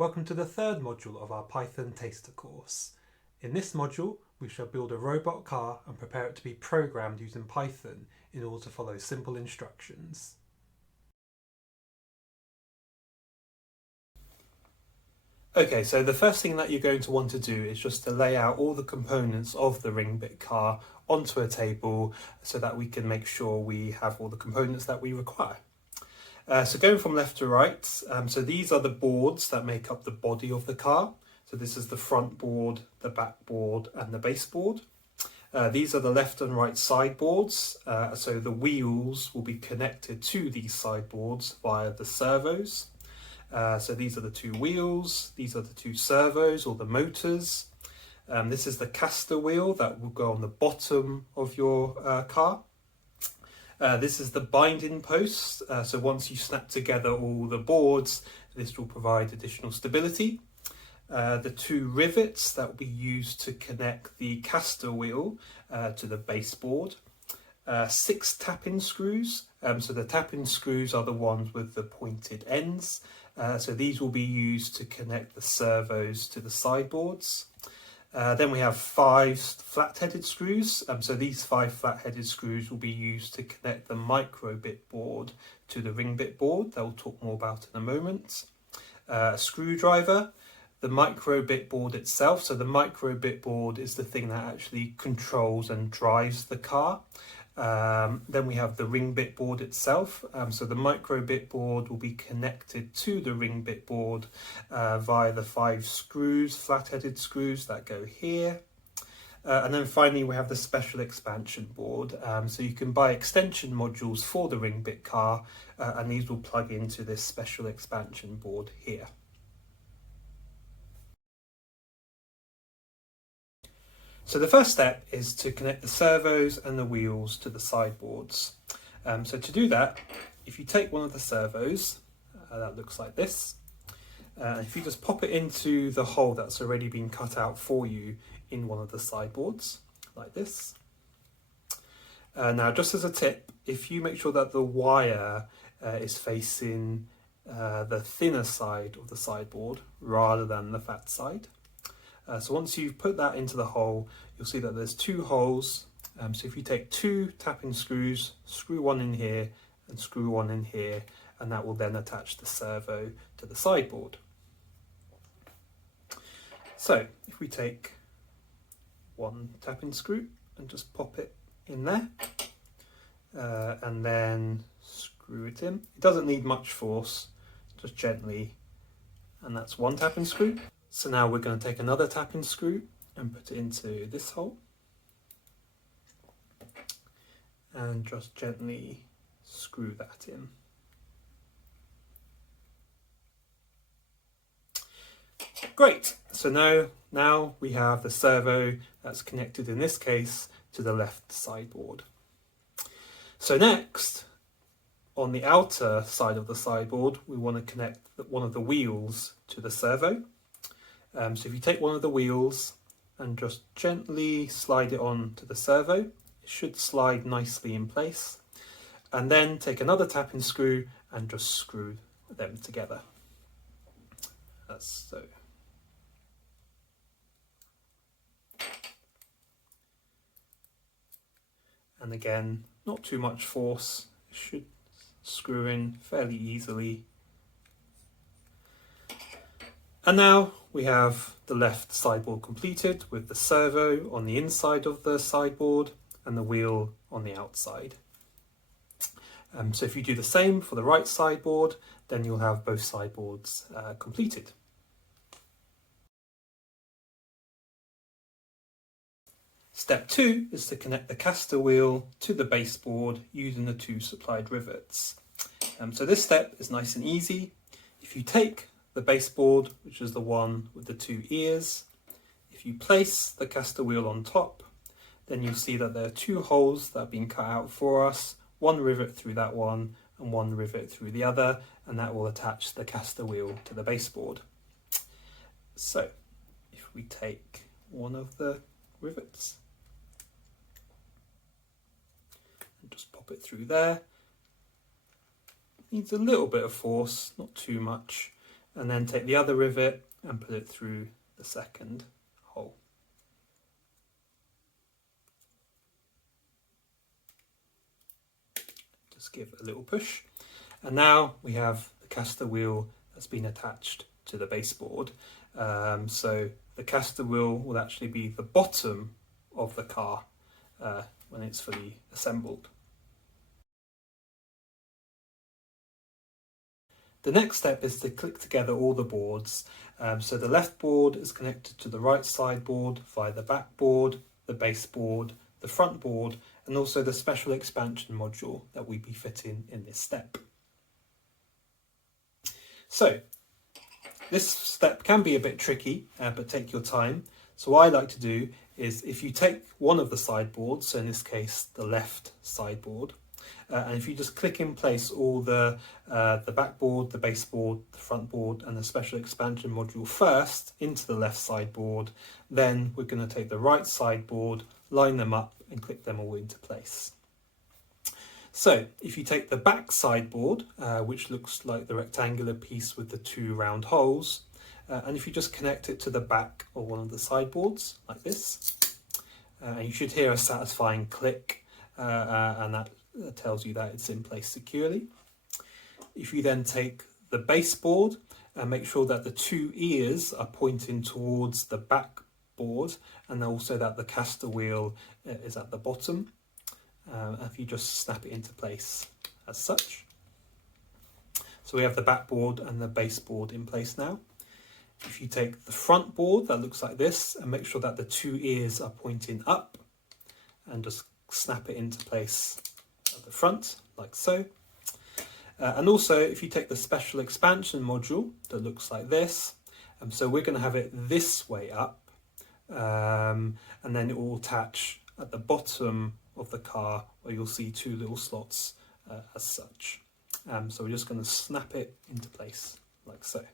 Welcome to the third module of our Python Taster course. In this module, we shall build a robot car and prepare it to be programmed using Python in order to follow simple instructions. Okay, so the first thing that you're going to want to do is just to lay out all the components of the ring-bit car onto a table so that we can make sure we have all the components that we require. So going from left to right, so these are the boards that make up the body of the car. So this is the front board, the back board and the base board. These are the left and right sideboards. So the wheels will be connected to these sideboards via the servos. So these are the two wheels, these are the two servos or the motors. This is the Castor wheel that will go on the bottom of your car. This is the binding post, so once you snap together all the boards, this will provide additional stability. The two rivets that will be used to connect the Castor wheel to the baseboard. 6 tap-in screws, so the tap-in screws are the ones with the pointed ends, so these will be used to connect the servos to the sideboards. Then we have 5 flat-headed screws, so these 5 flat-headed screws will be used to connect the micro-bit board to the ring-bit board, that we'll talk more about in a moment. A screwdriver, the micro-bit board itself, so the micro-bit board is the thing that actually controls and drives the car. Then we have the ring-bit board itself, so the micro-bit board will be connected to the ring-bit board via the 5 screws, flat-headed screws that go here. And then finally we have the special expansion board, so you can buy extension modules for the ring-bit car and these will plug into this special expansion board here. So the first step is to connect the servos and the wheels to the sideboards. So to do that, if you take one of the servos, that looks like this, if you just pop it into the hole that's already been cut out for you in one of the sideboards, like this. Now just as a tip, if you make sure that the wire is facing the thinner side of the sideboard rather than the fat side. So once you've put that into the hole, you'll see that there's 2 holes. So if you take 2 tap-in screws, screw one in here and screw one in here, and that will then attach the servo to the sideboard. So if we take one tap-in screw and just pop it in there, and then screw it in. It doesn't need much force, just gently, and that's one tap-in screw. So now we're going to take another tap-in screw and put it into this hole and just gently screw that in. Great, so now we have the servo that's connected in this case to the left sideboard. So next, on the outer side of the sideboard, we want to connect one of the wheels to the servo. So if you take one of the wheels and just gently slide it on to the servo, it should slide nicely in place. And then take another tap-in screw and just screw them together. That's so. And again, not too much force, it should screw in fairly easily. And now we have the left sideboard completed with the servo on the inside of the sideboard and the wheel on the outside. So if you do the same for the right sideboard, then you'll have both sideboards completed. Step 2 is to connect the Castor wheel to the baseboard using the 2 supplied rivets. So this step is nice and easy. If you take the baseboard, which is the one with the 2 ears, if you place the Castor wheel on top, then you'll see that there are 2 holes that have been cut out for us, 1 rivet through that one and 1 rivet through the other, and that will attach the Castor wheel to the baseboard. So if we take one of the rivets and just pop it through there, needs a little bit of force, not too much, and then take the other rivet and put it through the second hole. Just give a little push, and now we have the caster wheel that's been attached to the baseboard. So the caster wheel will actually be the bottom of the car when it's fully assembled. The next step is to click together all the boards. So the left board is connected to the right side board via the back board, the base board, the front board, and also the special expansion module that we'd be fitting in this step. So this step can be a bit tricky, but take your time. So what I like to do is, if you take one of the sideboards, so in this case the left sideboard, and if you just click in place all the backboard, the baseboard, the front board, and the special expansion module first into the left sideboard, then we're going to take the right sideboard, line them up, and click them all into place. So if you take the back sideboard, which looks like the rectangular piece with the two round holes, and if you just connect it to the back of one of the sideboards like this, you should hear a satisfying click, and that tells you that it's in place securely. If you then take the baseboard and make sure that the two ears are pointing towards the back board, and also that the caster wheel is at the bottom, if you just snap it into place as such. So we have the backboard and the baseboard in place now. If you take the front board that looks like this and make sure that the two ears are pointing up, and just snap it into place at the front like so. And also if you take the special expansion module that looks like this, so we're going to have it this way up, and then it will attach at the bottom of the car, where you'll see two little slots as such. So we're just going to snap it into place like so.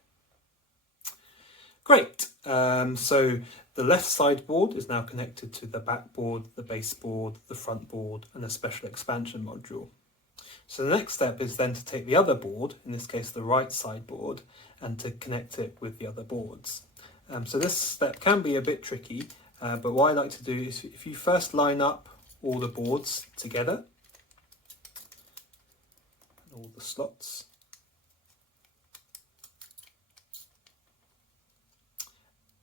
Great. So the left sideboard is now connected to the backboard, the baseboard, the front board, and the special expansion module. So the next step is then to take the other board, in this case the right sideboard, and to connect it with the other boards. So this step can be a bit tricky, but what I like to do is, if you first line up all the boards together, all the slots,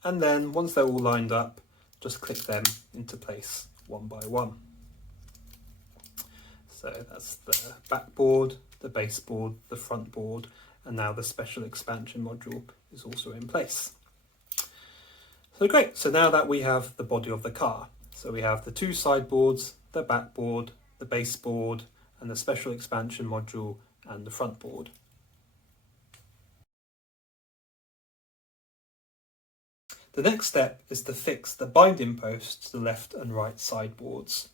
and then once they're all lined up, just click them into place one by one. So that's the backboard, the baseboard, the front board, and now the special expansion module is also in place. So great, so now that we have the body of the car, so we have the two sideboards, the backboard, the baseboard, and the special expansion module, and the front board. The next step is to fix the binding posts to the left and right sideboards.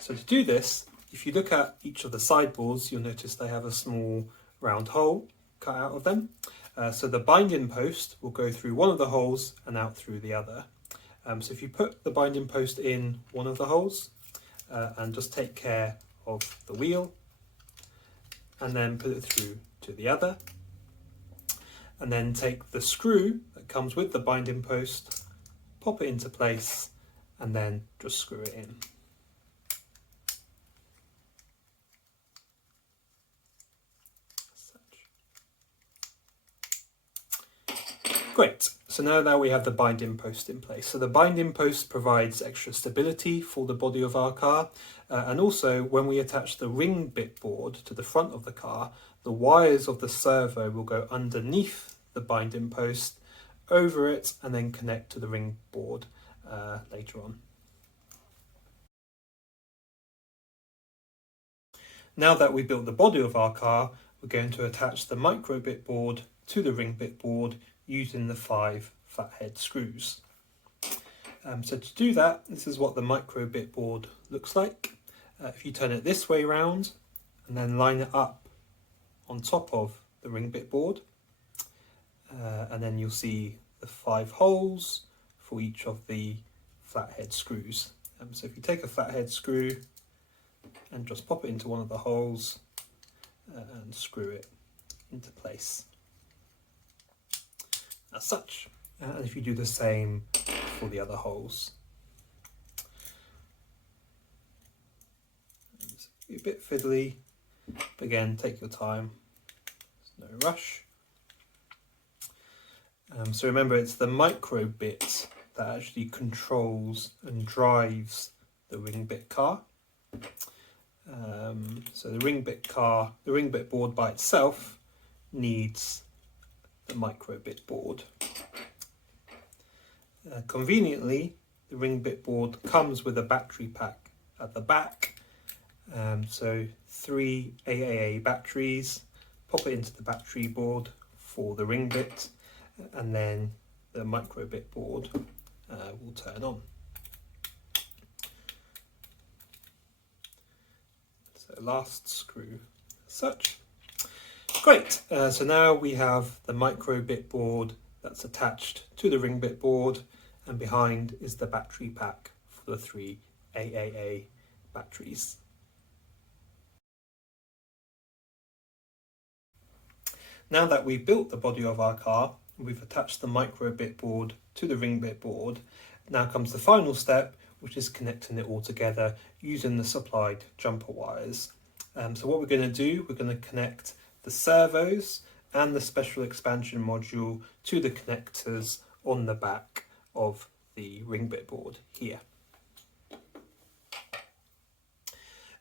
So to do this, if you look at each of the sideboards, you'll notice they have a small round hole cut out of them. So the binding post will go through one of the holes and out through the other. So if you put the binding post in one of the holes, and just take care of the wheel, and then put it through to the other, and then take the screw that comes with the binding post, pop it into place, and then just screw it in. Great, so now we have the binding post in place. So the binding post provides extra stability for the body of our car, and also when we attach the ring bit board to the front of the car, the wires of the servo will go underneath the binding post, over it, and then connect to the ring board later on. Now that we've built the body of our car, we're going to attach the micro bit board to the ring bit board using the 5 flathead screws. So to do that, this is what the micro bit board looks like. If you turn it this way round and then line it up on top of the ring bit board, and then you'll see the 5 holes for each of the flathead screws. So if you take a flathead screw and just pop it into one of the holes and screw it into place. as such. And if you do the same for the other holes. It's a bit fiddly, but again, take your time, there's no rush. So remember, it's the micro bit that actually controls and drives the ring bit car. So the ring bit board by itself needs the micro bit board. Conveniently, the ring bit board comes with a battery pack at the back. So 3 AAA batteries, pop it into the battery board for the ring bit, and then the micro bit board will turn on. So last screw as such. Great, so now we have the micro bit board that's attached to the ring bit board, and behind is the battery pack for the 3 AAA batteries. Now that we've built the body of our car, we've attached the micro bit board to the ring bit board, now comes the final step, which is connecting it all together using the supplied jumper wires. So what we're going to do, we're going to connect the servos and the special expansion module to the connectors on the back of the ring bit board here.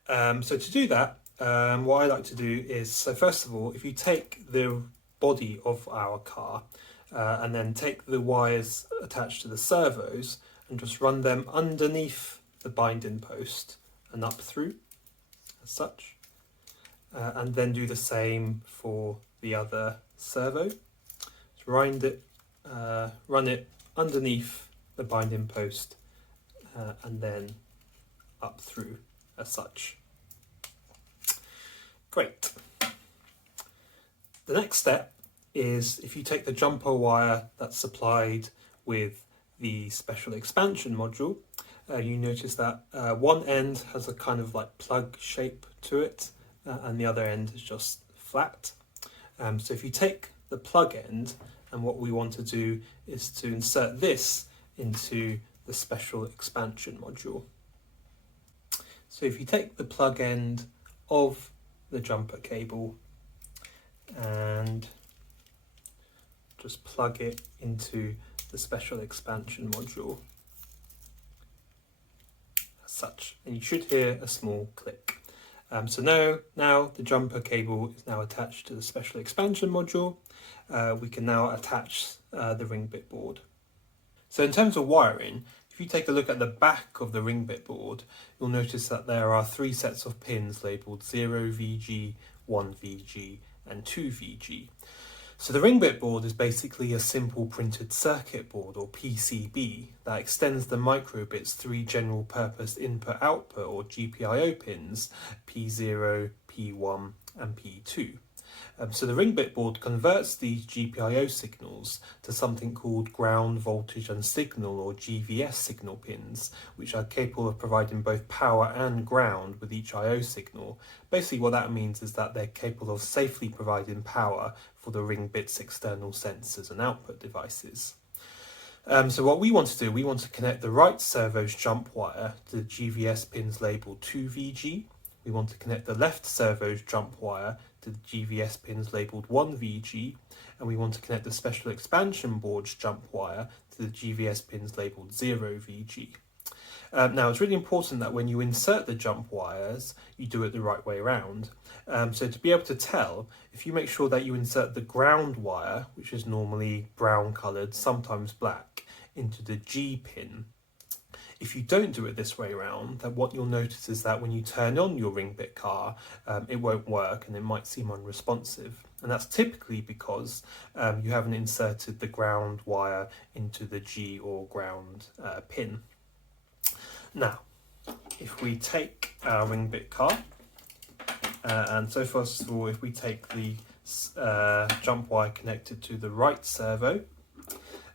So to do that, what I like to do is, so first of all, if you take the body of our car and then take the wires attached to the servos and just run them underneath the binding post and up through as such, and then do the same for the other servo. So run it underneath the binding post and then up through as such. Great. The next step is, if you take the jumper wire that's supplied with the special expansion module, you notice that one end has a kind of like plug shape to it, and the other end is just flat. So if you take the plug end, and what we want to do is to insert this into the special expansion module. So if you take the plug end of the jumper cable and just plug it into the special expansion module as such, and you should hear a small click. So now the jumper cable is now attached to the special expansion module. We can now attach the ring bit board. So in terms of wiring, if you take a look at the back of the ring bit board, you'll notice that there are 3 sets of pins labelled 0VG, 1VG and 2VG. So the ring bit board is basically a simple printed circuit board, or PCB, that extends the microbit's 3 general purpose input-output or GPIO pins, P0, P1 and P2. So the ring bit board converts these GPIO signals to something called ground voltage and signal, or GVS signal pins, which are capable of providing both power and ground with each IO signal. Basically what that means is that they're capable of safely providing power for the ring bit's external sensors and output devices. So what we want to do, we want to connect the right servo's jump wire to the GVS pins labelled 2VG. We want to connect the left servo's jump wire to the GVS pins labelled 1VG, and we want to connect the special expansion board's jump wire to the GVS pins labelled 0VG. Now it's really important that when you insert the jump wires, you do it the right way around. So to be able to tell, if you make sure that you insert the ground wire, which is normally brown coloured, sometimes black, into the G pin. If you don't do it this way around, then what you'll notice is that when you turn on your ring bit car, it won't work and it might seem unresponsive. And that's typically because you haven't inserted the ground wire into the G or ground pin. Now, if we take our ring bit car, and so first of all, if we take the jump wire connected to the right servo,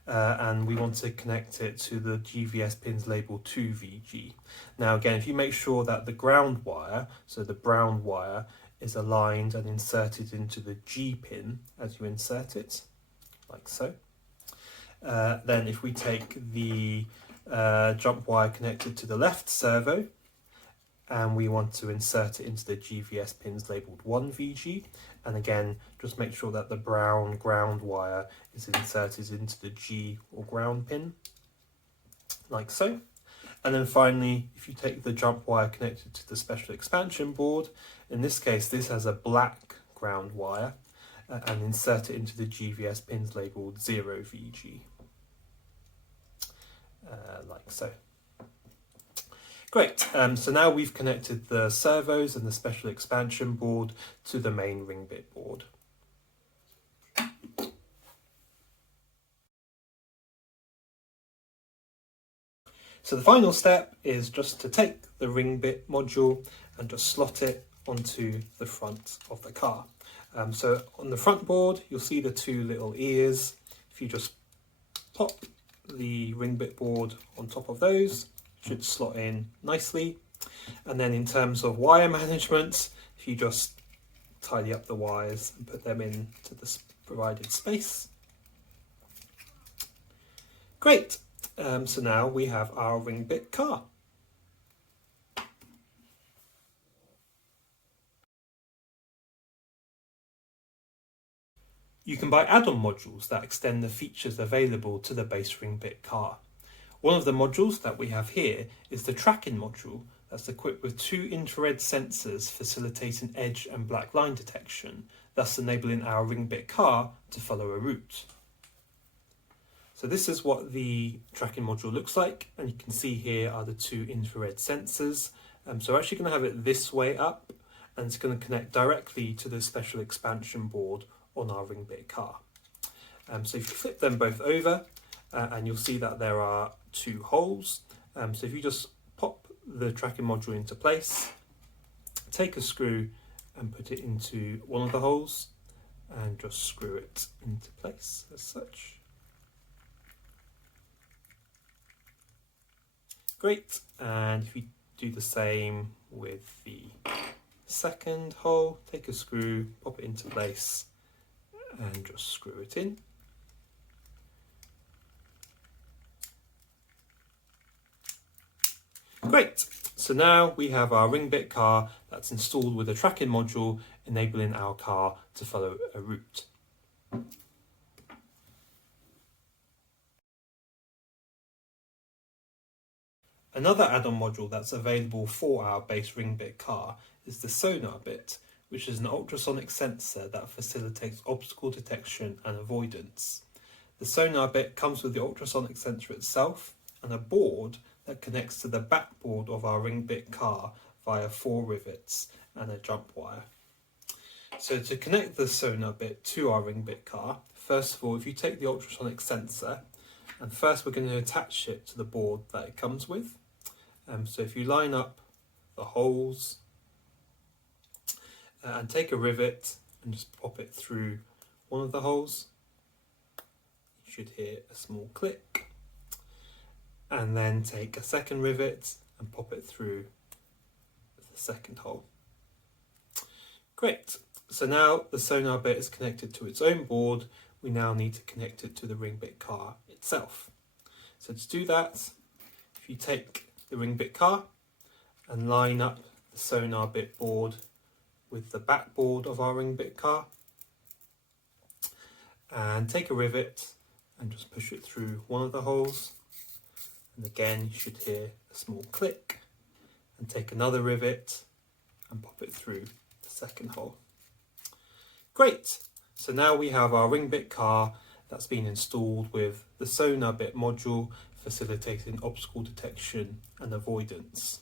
and we want to connect it to the GVS pins labelled 2VG. Now again, if you make sure that the ground wire, so the brown wire, is aligned and inserted into the G pin as you insert it, like so. Then if we take the jump wire connected to the left servo, and we want to insert it into the GVS pins labelled 1VG, and again just make sure that the brown ground wire is inserted into the G or ground pin, like so. And then finally, if you take the jump wire connected to the special expansion board, in this case this has a black ground wire, and insert it into the GVS pins labelled 0VG, like so. Great, so now we've connected the servos and the special expansion board to the main ring bit board. So the final step is just to take the ring bit module and just slot it onto the front of the car. So on the front board, you'll see the two little ears. If you just pop the ring bit board on top of those, it should slot in nicely. And then in terms of wire management, if you just tidy up the wires and put them into the provided space. Great. So now we have our ring bit car. You can buy add-on modules that extend the features available to the base ring bit car. One of the modules that we have here is the tracking module that's equipped with 2 infrared sensors facilitating edge and black line detection, thus enabling our ring bit car to follow a route. So this is what the tracking module looks like, and you can see here are the 2 infrared sensors. So we're actually going to have it this way up, and it's going to connect directly to the special expansion board on our ring bit car. So if you flip them both over, and you'll see that there are 2 holes. So if you just pop the tracking module into place, take a screw and put it into one of the holes, and just screw it into place as such. Great, and if you do the same with the second hole, take a screw, pop it into place, and just screw it in. Great, so now we have our ring bit car that's installed with a tracking module, enabling our car to follow a route. Another add-on module that's available for our base ring bit car is the Sonar bit, which is an ultrasonic sensor that facilitates obstacle detection and avoidance. The Sonar bit comes with the ultrasonic sensor itself and a board that connects to the backboard of our ring bit car via 4 rivets and a jump wire. So to connect the Sonar bit to our ring bit car, first of all, if you take the ultrasonic sensor, and first we're going to attach it to the board that it comes with. So if you line up the holes and take a rivet and just pop it through one of the holes, you should hear a small click. And then take a second rivet and pop it through the second hole. Great. So now the Sonar bit is connected to its own board. We now need to connect it to the ring bit car itself. So to do that, if you take the ring bit car and line up the Sonar bit board with the backboard of our ring bit car, and take a rivet and just push it through one of the holes, and again you should hear a small click, and take another rivet and pop it through the second hole. Great, so now we have our ring bit car that's been installed with the Sonar bit module facilitating obstacle detection and avoidance.